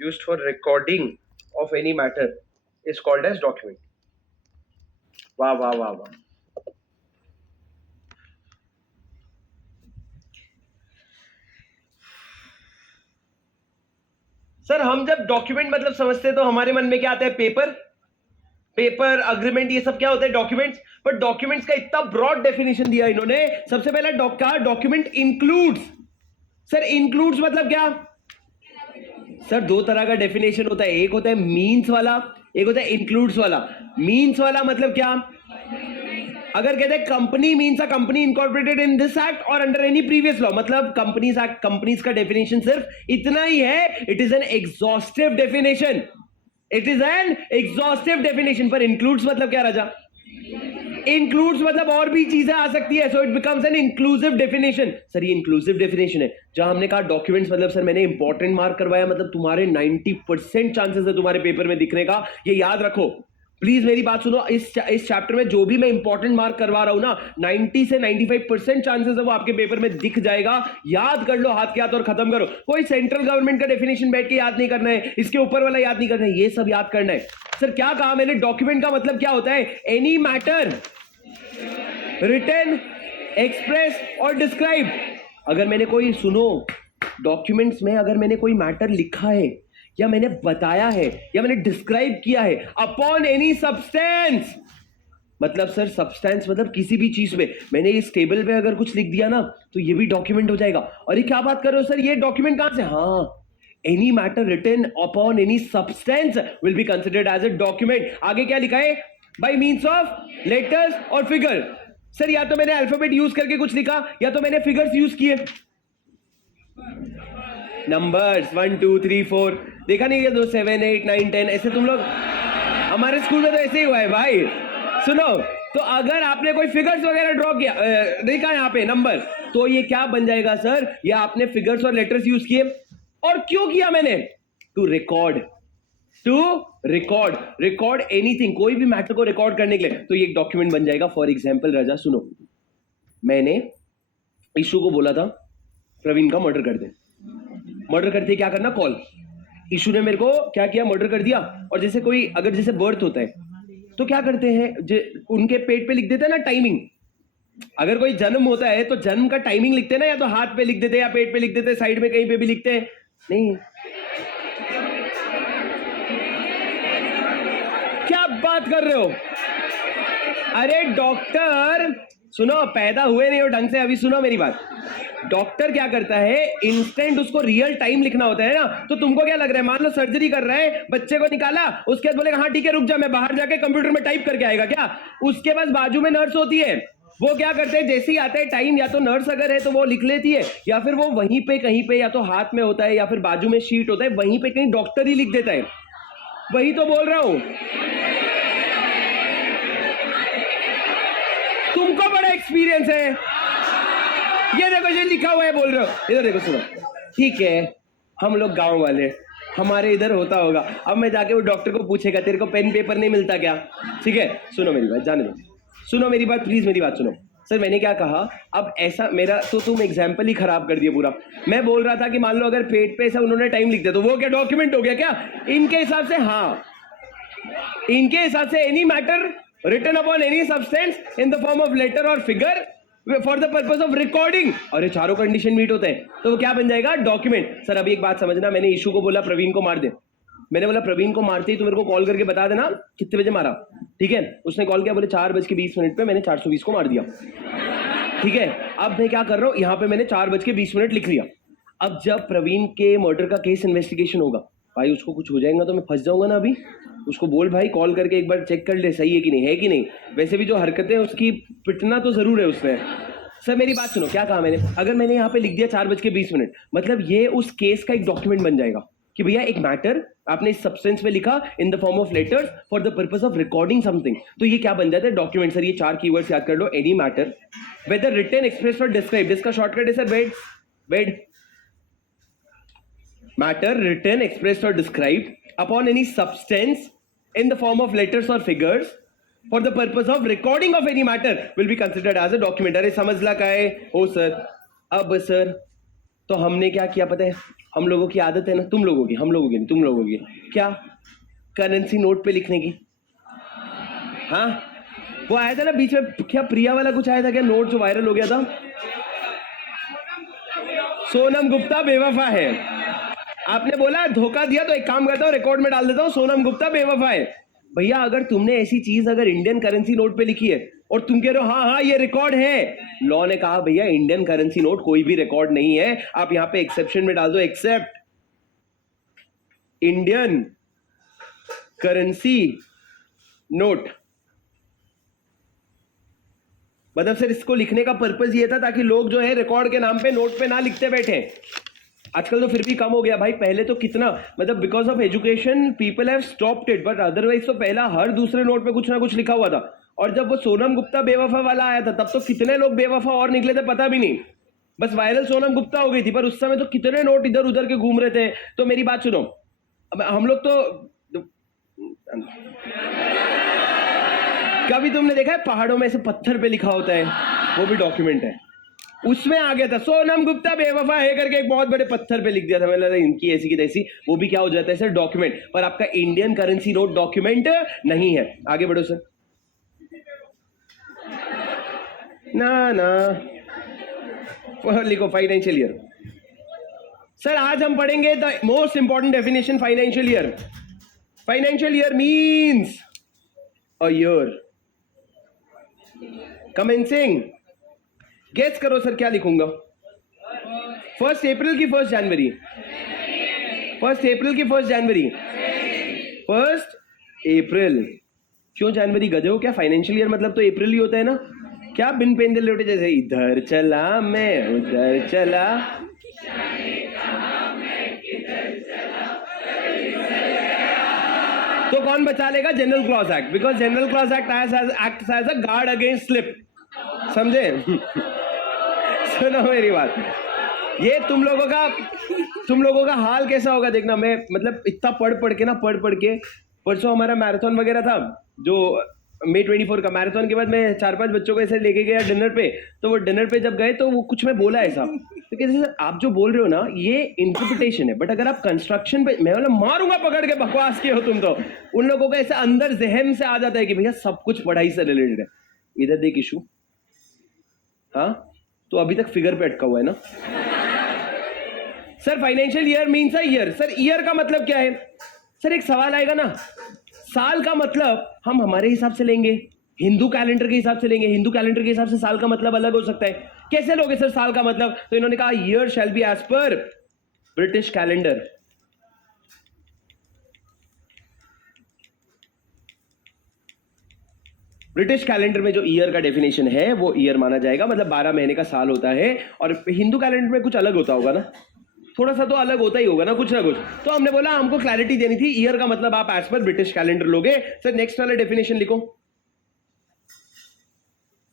used for recording of any matter is called as document. वाह वाह वाह वाह. सर हम जब डॉक्यूमेंट मतलब समझते हैं तो हमारे मन में क्या आता है? पेपर अग्रीमेंट, ये सब क्या होता है? डॉक्यूमेंट्स. बट डॉक्यूमेंट्स का इतना ब्रॉड डेफिनेशन दिया इन्होंने. सबसे पहला डॉक्यूमेंट इंक्लूड्स. सर इंक्लूड्स मतलब क्या? सर दो तरह का डेफिनेशन होता है, एक होता है मींस वाला, एक होता है इंक्लूड्स वाला. मींस वाला मतलब क्या? अगर कहते हैं company means a company incorporated in this act और अंडर एनी प्रीवियस लॉ, मतलब कंपनीज एक्ट, कंपनीज का डेफिनेशन सिर्फ इतना ही है. It is an exhaustive definition. It is an exhaustive definition. पर इंक्लूड्स मतलब क्या राजा? इंक्लूड्स मतलब और भी चीजें आ सकती है. So it becomes an inclusive definition. Sir ये इंक्लूसिव डेफिनेशन है. जहां हमने कहा डॉक्यूमेंट्स मतलब सर मैंने इंपॉर्टेंट मार्क करवाया, मतलब तुम्हारे 90% चांसेस है तुम्हारे पेपर में दिखने का. ये याद रखो प्लीज, मेरी बात सुनो. इस चैप्टर में जो भी मैं इंपॉर्टेंट मार्क करवा रहा हूं ना, 90 से 95% चांसेस है वो आपके पेपर में दिख जाएगा. याद कर लो हाथ के हाथ और खत्म करो. कोई सेंट्रल गवर्नमेंट का डेफिनेशन बैठ के याद नहीं करना है, इसके ऊपर वाला याद नहीं करना है, ये सब याद करना है. सर क्या कहा मैंने? डॉक्यूमेंट का मतलब क्या होता है? एनी मैटर रिटन, एक्सप्रेस और डिस्क्राइब. अगर मैंने कोई, सुनो, डॉक्यूमेंट्स में अगर मैंने कोई मैटर लिखा है या मैंने बताया है या मैंने डिस्क्राइब किया है अपॉन एनी सब्सटेंस, मतलब सर सब्सटेंस मतलब किसी भी चीज में मैंने इस टेबल पे अगर कुछ लिख दिया ना तो ये भी डॉक्यूमेंट हो जाएगा. और ये क्या बात कर रहे हो सर? ये डॉक्यूमेंट कहां से? हाँ, any matter written upon any substance will be considered as a document. आगे क्या लिखा है? बाय मींस ऑफ लेटर्स और फिगर. सर या तो मैंने अल्फाबेट यूज करके कुछ लिखा या तो मैंने फिगर्स यूज किए. नंबर्स 1 2 3 4 देखा नहीं? ये 2 7 8 9 10 ऐसे तुम लोग, हमारे स्कूल में तो ऐसे ही हुआ है भाई. सुनो, तो अगर आपने कोई फिगर्स वगैरह ड्रॉ किया, देखा यहाँ पे नंबर, तो ये क्या बन जाएगा सर? ये आपने फिगर्स और लेटर्स यूज किए. और क्यों किया मैंने? टू रिकॉर्ड एनीथिंग, कोई भी मैटर को रिकॉर्ड करने के लिए. तो ये एक डॉक्यूमेंट बन जाएगा. फॉर एग्जाम्पल राजा सुनो, मैंने ईशु को बोला था प्रवीण का मर्डर कर दे. मर्डर करते क्या करना? कॉल. ईशु ने मेरे को क्या किया? मर्डर कर दिया. और जैसे कोई, अगर जैसे बर्थ होता है तो क्या करते हैं, उनके पेट पे लिख देते हैं ना टाइमिंग. अगर कोई जन्म होता है तो जन्म का टाइमिंग लिखते हैं ना, या तो हाथ पे लिख देते हैं या पेट पे लिख देते हैं, साइड में कहीं पे भी लिखते हैं. नहीं, क्या बात कर रहे हो? अरे डॉक्टर सुनो, पैदा हुए नहीं हो ढंग से, अभी सुनो मेरी बात. डॉक्टर क्या करता है? इंस्टेंट उसको रियल टाइम लिखना होता है ना. तो तुमको क्या लग रहा है? मान लो सर्जरी कर रहा है, बच्चे को निकाला, उसके बाद बोलेगा हाँ ठीक है रुक जा, मैं बाहर जाके कंप्यूटर में टाइप करके आएगा क्या? उसके बाद बाजू में नर्स होती है, वो क्या करते हैं? जैसे ही आता है टाइम, या तो नर्स अगर है तो वो लिख लेती है, या फिर वो वहीं पे कहीं पे, या तो हाथ में होता है या फिर बाजू में शीट होता है, वहीं पे कहीं डॉक्टर ही लिख देता है. वही तो बोल रहा हूं, तुमको बड़ा एक्सपीरियंस है. ये देखो ये लिखा हुआ है, बोल रहे हो. इधर देखो सुनो, ठीक है हम लोग गांव वाले, हमारे इधर होता होगा. अब मैं जाके वो डॉक्टर को पूछेगा तेरे को पेन पेपर नहीं मिलता क्या? ठीक है सुनो मेरी बात, जाने दो. सुनो मेरी बात प्लीज, मेरी बात सुनो. सर मैंने क्या कहा? अब ऐसा मेरा तो तुम एग्जाम्पल ही खराब कर दिया पूरा. मैं बोल रहा था कि मान लो अगर पेट पे ऐसा उन्होंने टाइम लिख दिया तो वो क्या डॉक्यूमेंट हो गया क्या इनके हिसाब से? हाँ, इनके हिसाब से any matter written upon any substance in the form of letter और figure for the purpose of recording, और ये चारों कंडीशन मीट होते हैं तो वो क्या बन जाएगा? डॉक्यूमेंट. सर अभी एक बात समझना, मैंने ईशू को बोला प्रवीण को मार दे. मैंने बोला प्रवीण को मारते ही तो मेरे को कॉल करके बता देना कितने बजे मारा. ठीक है, उसने कॉल किया, बोले 4:20 पे मैंने 420 को मार दिया. ठीक है, अब मैं क्या कर रहा हूं, यहाँ पे मैंने 4:20 लिख लिया. अब जब प्रवीण के मर्डर का केस इन्वेस्टिगेशन होगा, भाई उसको कुछ हो जाएगा तो मैं फंस जाऊंगा ना. अभी उसको बोल भाई कॉल करके एक बार चेक कर ले सही है कि नहीं, है कि नहीं. वैसे भी जो हरकतें उसकी, पिटना तो जरूर है उसने. सर मेरी बात सुनो, क्या कहा मैंने? अगर मैंने यहाँ पे लिख दिया 4:20, मतलब ये उस केस का एक डॉक्यूमेंट बन जाएगा कि भैया एक मैटर आपने इस सब्सटेंस में लिखा इन the form of letters for the purpose of recording something. तो ये क्या बन जाता है? डॉक्यूमेंट. सर ये 4 कीवर्ड्स याद कर लो. Any matter whether written, express और डिस्क्राइब. इसका शॉर्टकट है sir bed. Matter written, expressed or described upon any substance in the form of letters or figures for the purpose of recording of any matter will be considered as a document. अरे समझ ला का है? हो sir. अब sir तो हमने क्या किया पता है? हम लोगों की आदत है ना, तुम लोगों की, हम लोगों की नहीं, तुम लोगों की। क्या? करेंसी नोट पे लिखने की। हाँ, वो आया था ना बीच में, क्या प्रिया वाला कुछ आया था क्या, नोट जो वायरल हो गया था? सोनम गुप्ता बेवफा है। आपने बोला धोखा दिया तो एक काम करता हूँ, रिकॉर्ड में डाल देता हूँ, सोनम गुप्ता बेवफा है। भैया अगर तुमने ऐसी चीज अगर इंडियन करेंसी नोट पे लिखी है और तुम कह रहे हो हाँ हाँ ये रिकॉर्ड है, लॉ ने कहा भैया इंडियन करेंसी नोट कोई भी रिकॉर्ड नहीं है, आप यहां पे एक्सेप्शन में डाल दो, एक्सेप्ट इंडियन करेंसी नोट। मतलब सर इसको लिखने का पर्पस ये था ताकि लोग जो है रिकॉर्ड के नाम पे नोट पे ना लिखते बैठे। आजकल तो फिर भी कम हो गया भाई, पहले तो कितना, मतलब because of education people have stopped it, but otherwise तो पहला हर दूसरे नोट पे कुछ ना कुछ लिखा हुआ था। और जब वो सोनम गुप्ता बेवफा वाला आया था तब तो कितने लोग बेवफा और निकले थे पता भी नहीं, बस वायरल सोनम गुप्ता हो गई थी, पर उस समय तो कितने नोट इधर उधर के घूम रहे थे। तो मेरी बात सुनो, हम लोग तो कभी तुमने देखा है पहाड़ों में ऐसे पत्थर पे लिखा होता है, वो भी डॉक्यूमेंट है, उसमें आ गया था सोनम गुप्ता बेवफा है करके एक बहुत बड़े पत्थर पे लिख दिया था। मैंने लगा इनकी ऐसी की तैसी, वो भी क्या हो जाता है सर डॉक्यूमेंट, पर आपका इंडियन करेंसी नोट डॉक्यूमेंट नहीं है। आगे बढ़ो सर। ना लिखो फाइनेंशियल ईयर। सर आज हम पढ़ेंगे the most important definition financial year. Financial year means a year commencing, guess करो सर क्या लिखूंगा, 1 अप्रैल की 1 जनवरी, 1 अप्रैल की 1 जनवरी, 1 अप्रैल। क्यों जनवरी, गधे हो क्या? फाइनेंशियल ईयर मतलब तो अप्रैल ही होता है ना, क्या बिन पेंदे लोटे जैसे इधर चला मैं उधर चला। तो कौन बचा लेगा? General clause act, because general clause act act as a guard against slip, समझे? सुनो मेरी बात, ये तुम लोगों का हाल कैसा होगा देखना। मैं मतलब इतना पढ़ के परसों हमारा मैराथन वगैरह था, जो May 24 का मैराथन के बाद मैं 4-5 बच्चों को ऐसे लेके गया डिनर पे, तो वो डिनर पे जब गए तो वो कुछ मैं बोला ऐसा, तो कहते सर आप जो बोल रहे हो ना ये इंटरप्रिटेशन है, बट अगर आप कंस्ट्रक्शन पे, मैं बोला मारूंगा पकड़ के, बकवास किए हो तुम तो। उन लोगों का ऐसे अंदर जहन से आ जाता है कि भैया सब कुछ पढ़ाई से रिलेटेड है। इधर देख इशू, हाँ तो अभी तक फिगर पे अटका हुआ है ना। Sir financial year means a year. Sir year का मतलब क्या है? सर एक सवाल आएगा ना, साल का मतलब हम हमारे हिसाब से लेंगे, हिंदू कैलेंडर के हिसाब से लेंगे, हिंदू कैलेंडर के हिसाब से साल का मतलब अलग हो सकता है। कैसे लोगे सर साल का मतलब? तो इन्होंने कहा year shall be as per British calendar. British calendar में जो ईयर का डेफिनेशन है वो ईयर माना जाएगा, मतलब 12 महीने का साल होता है। और हिंदू कैलेंडर में कुछ अलग होता होगा ना, थोड़ा सा तो अलग होता ही होगा ना, कुछ ना कुछ। तो हमने बोला हमको क्लैरिटी देनी थी, ईयर का मतलब आप एज पर ब्रिटिश कैलेंडर लोगे। सर नेक्स्ट वाला डेफिनेशन लिखो,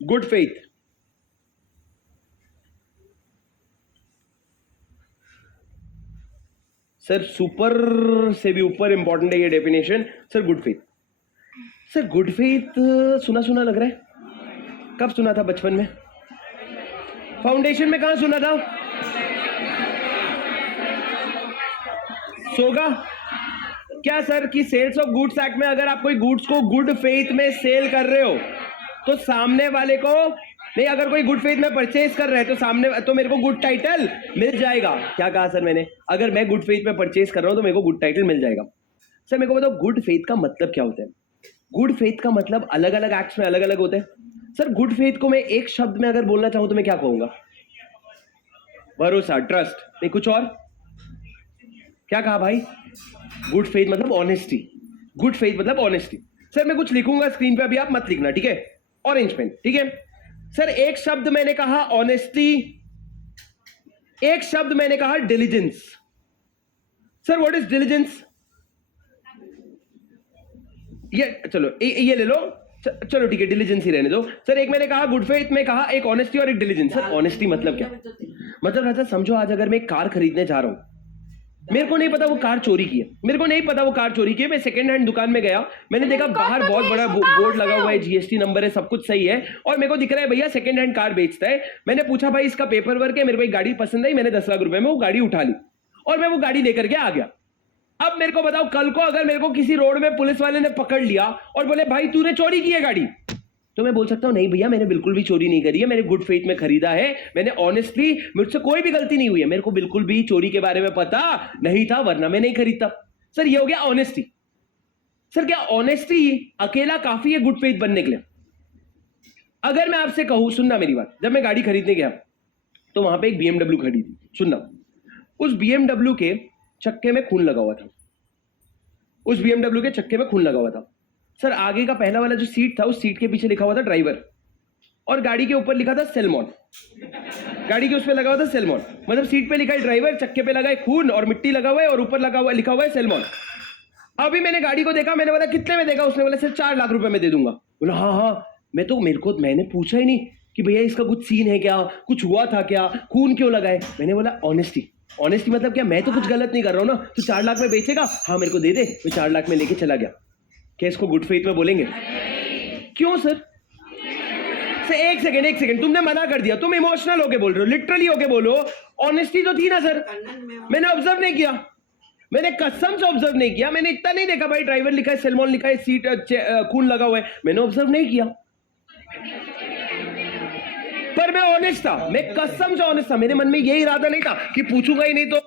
गुड फेथ। सर सुपर से भी ऊपर इंपॉर्टेंट है ये definition. Sir good faith, sir good faith सुना सुना लग रहा है, कब सुना था? बचपन में, फाउंडेशन में कहां सुना था? सोगा क्या सर कि सेल्स ऑफ गुड्स एक्ट में अगर आप कोई गुड्स को गुड फेथ में सेल कर रहे हो तो सामने वाले को नहीं, अगर कोई गुड फेथ में परचेज कर रहे हैं तो सामने तो मेरे को गुड टाइटल मिल जाएगा। क्या कहा सर मैंने? अगर मैं गुड फेथ में परचेज कर रहा हूं तो मेरे को गुड टाइटल मिल जाएगा। सर मेरे को बताओ गुड फेथ का मतलब क्या होता है? गुड फेथ का मतलब अलग अलग एक्ट्स में अलग अलग होते हैं। सर गुड फेथ को मैं एक शब्द में अगर बोलना चाहूं तो मैं क्या कहूंगा? भरोसा, ट्रस्ट, नहीं कुछ और? क्या कहा भाई? गुड फेथ मतलब ऑनेस्टी, गुड फेथ मतलब ऑनेस्टी। सर मैं कुछ लिखूंगा स्क्रीन पे, अभी आप मत लिखना, ठीक है? ऑरेंज पेन, ठीक है? सर एक शब्द मैंने कहा ऑनेस्टी, एक शब्द मैंने कहा diligence. Sir what is diligence? ये चलो ये ले लो, चलो ठीक है डिलीजेंस ही रहने दो। सर एक मैंने कहा गुड फेथ में कहा, एक ऑनेस्टी और एक डिलीजेंस। सर ऑनेस्टी मतलब क्या? मतलब राजा समझो आज अगर मैं एक कार खरीदने जा रहा हूं, मेरे को नहीं पता वो कार चोरी की है, मेरे को नहीं पता वो कार चोरी की है, मैं सेकंड हैंड दुकान में गया, मैंने देखा बाहर बहुत बड़ा बोर्ड लगा हुआ है, जीएसटी नंबर है, सब कुछ सही है, और मेरे को दिख रहा है भैया सेकंड हैंड कार बेचता है। मैंने पूछा भाई इसका पेपर वर्क है, मेरे को एक गाड़ी पसंद आई, मैंने 10 लाख रुपए में वो गाड़ी उठा ली। और मैं वो गाड़ी लेकर के आ गया। अब मेरे को बताओ, कल को अगर मेरे को किसी रोड में पुलिस वाले ने पकड़ लिया और बोले भाई तूने चोरी की है गाड़ी, तो मैं बोल सकता हूं नहीं भैया मैंने बिल्कुल भी चोरी नहीं करी है, मैंने गुड फेथ में खरीदा है, मैंने ऑनेस्टली, मुझसे कोई भी गलती नहीं हुई है, मेरे को बिल्कुल भी चोरी के बारे में पता नहीं था वरना मैं नहीं खरीदता। सर ये हो गया ऑनेस्टी। सर क्या ऑनेस्टी अकेला काफी है गुड फेथ बनने के लिए? अगर मैं आपसे कहूं, सुनना मेरी बात, जब मैं गाड़ी खरीदने गया तो वहां पे एक BMW खड़ी थी, सुनना, उस BMW के चक्के में खून लगा हुआ था, उस BMW के चक्के में खून लगा हुआ था। सर आगे का पहला वाला जो सीट था, उस सीट के पीछे लिखा हुआ था ड्राइवर, और गाड़ी के ऊपर लिखा था सेल्मॉन। गाड़ी के उस पे लगा हुआ था सेल्मॉन, मतलब सीट पे लिखा है ड्राइवर, चक्के पे लगा है खून और मिट्टी लगा हुआ है, और ऊपर लगा हुआ लिखा हुआ है सेल्मॉन। अभी मैंने गाड़ी को देखा, मैंने बोला कितने में देगा? उसने बोला सर 4 लाख रुपए में दे दूंगा। बोला हाँ, मैंने पूछा ही नहीं कि भैया इसका कुछ सीन है क्या, कुछ हुआ था क्या, खून क्यों लगा है? मैंने बोला ऑनेस्टी मतलब क्या, मैं तो कुछ गलत नहीं कर रहा हूं ना, तो 4 लाख में बेचेगा? हाँ मेरे को दे दे। मैं 4 लाख में लेके चला गया। क्या इसको गुड फेथ में बोलेंगे? क्यों सर? एक सेकेंड, तुमने मना कर दिया, तुम इमोशनल होके बोल रहे हो, लिटरली होके बोलो। ऑनेस्टी तो थी ना सर, मैंने ऑब्जर्व नहीं किया, मैंने कसम से ऑब्जर्व नहीं किया, मैंने इतना नहीं देखा भाई ड्राइवर लिखा है, सेल्मॉन लिखा है, सीट खून लगा हुआ है, मैंने ऑब्जर्व नहीं किया, पर मैं ऑनेस्ट था, मैं कसम से ऑनेस्ट था, मेरे मन में यही इरादा नहीं था कि पूछूंगा ही नहीं तो